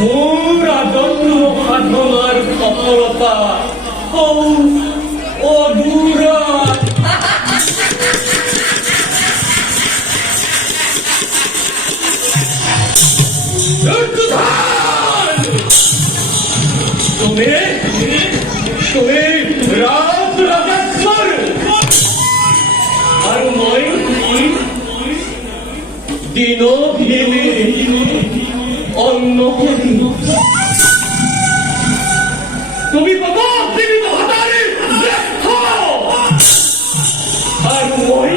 মোৰ আদৰ্শ সাধনাৰ সফলতা অদূৰা। তুমি ৰাজেশ্বৰ আৰু মই দিনহিনী অন্নপূৰ্ণী। তুমি পাবা জীৱিত হাতাৰে জ্যেষ্ঠ আৰু মই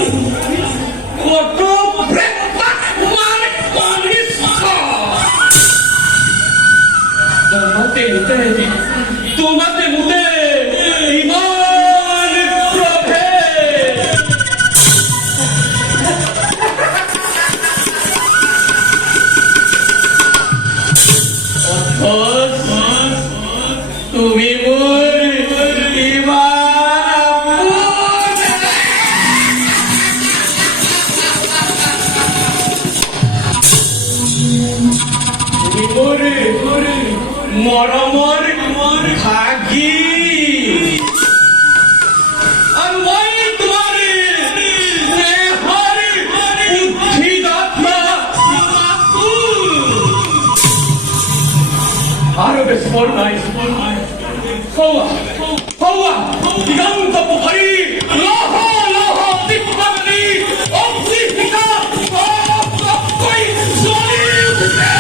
কত তোমাতে মুতে ইমান প্ৰভেদ। তুমি মোৰ মৰমৰ ভাগী আৰু মই তোমাৰ স্নেহৰ উদ্ভিদাত্মা আৰু বেছৰ নাই। দিগন্ত পুখুৰী লহ লহ দীপমালী অগ্নিশিখা জ্বলি উঠিছে।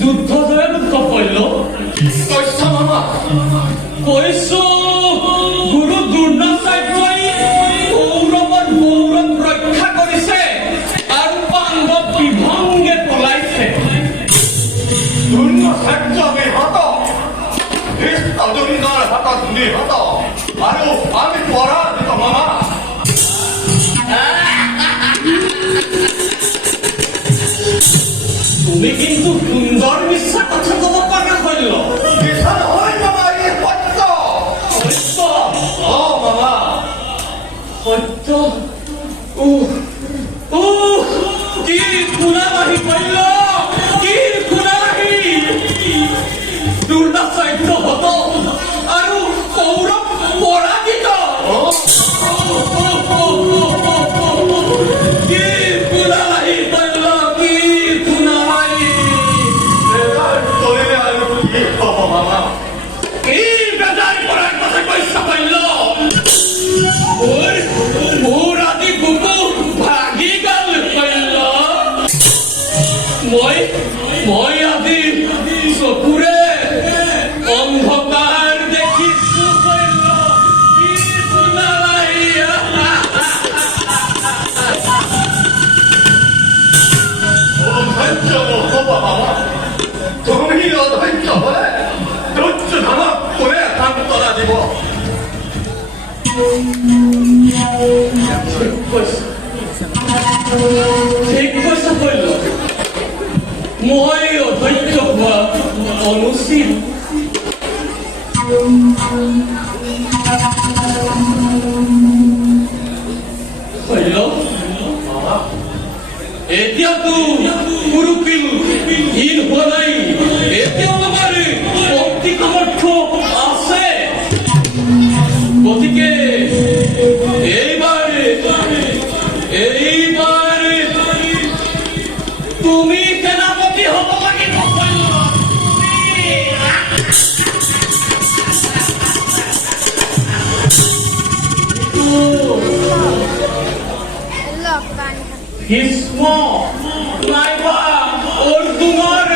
যুদ্ধ জয়েৰ উৎসব কৰল কৈছো গুৰু দ্ৰোণাচাৰ্যই কৌৰৱৰ গৌৰৱ ৰক্ষা কৰিছে আৰু পাণ্ডৱ বিভংগে পলাইছে। দ্ৰোণাচাৰ্যকে হাত ভীষ্মদুন্দৰ হাতত নিহত আৰু আমি পৰাজিত। মামা তুমি কিন্তু সুন্দৰ মিছা কথা কব পাৰা হইল। মিছা নহয় মামা, এই সত্য। সত্য? মামা সত্য? কি খুনাবাহী কৰিল, কি খুনাবাহী। দ্ৰোণাচাৰ্য হত আৰু কৌৰৱ পৰাজিত। কি খুনাবাহী কৰিল, কি খুনাবাহী। চলিলে আৰু কি হব মামা? কি বেজাৰ কৰাৰ কথা কৈছা কৰিল। মোৰ আদি বুকু ভাগি গল কৰিল। মই আজি চকুৰে অন্ধকাৰ ঠিক কৈছা কল্য মই অধৈৰ্য হোৱা অনুচিত কল্য এতিয়াতো কুৰুপিল হীন হোৱা নাই এতিয়াও আমাৰ শক্তি সামৰ্থ্য আছে গতিকে এইবাৰ তুমি সেনাপতি হ'ব লাগিব ভীষ্ম নাইবা অৰ্জুনৰ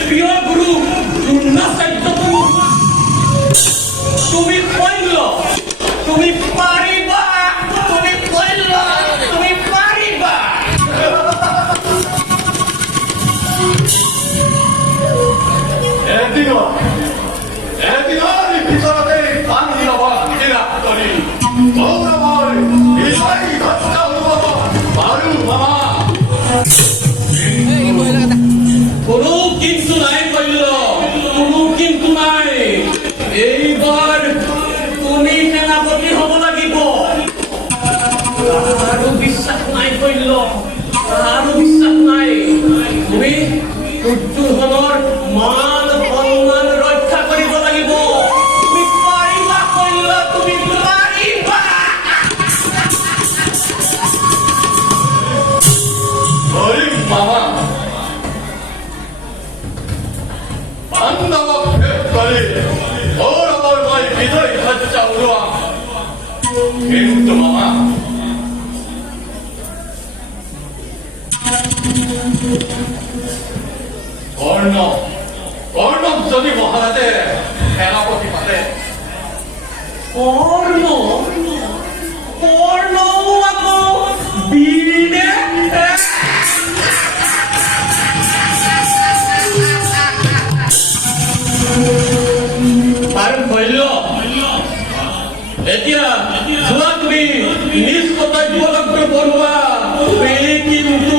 প্ৰিয় গুৰু দ্ৰোণাচাৰ্যটো তুমি কল্য তুমি পাৰিবা তুমি কল্য তুমি পাৰিবা এদিনৰ ভিতৰতে বান্ধি ল'বা বিৰাট কৰি গৌৰৱৰ বিজয় ঘটনা হ'ব বাৰু মামা কোনো কিন্তু নাই কল্য কোনো কিন্তু নাই এইবাৰ তুমি সেনাপতি হ'ব লাগিব আৰু বিশ্বাস নাই কল্য আৰু বিশ্বাস নাই তুমি দুৰ্যোধনৰ মান সন্মান ৰক্ষা কৰিব লাগিব তুমি পাৰিবা কল্য তুমি পাৰিবা হৰি মামা পাণ্ডৱক ভেদ কৰি গৌৰৱৰ মই বিজয় ধ্বজা উৰুৱা কিন্তু মামা কৰ্ণক যদি মহাৰাজে সেনাপতি পাতে কৰ্ণও আকৌ বীৰনে আৰু কল্য এতিয়া যোৱা তুমি নিজ কৰ্তব্য লক্ষ্য কৰোৱা বেলি কিন্তু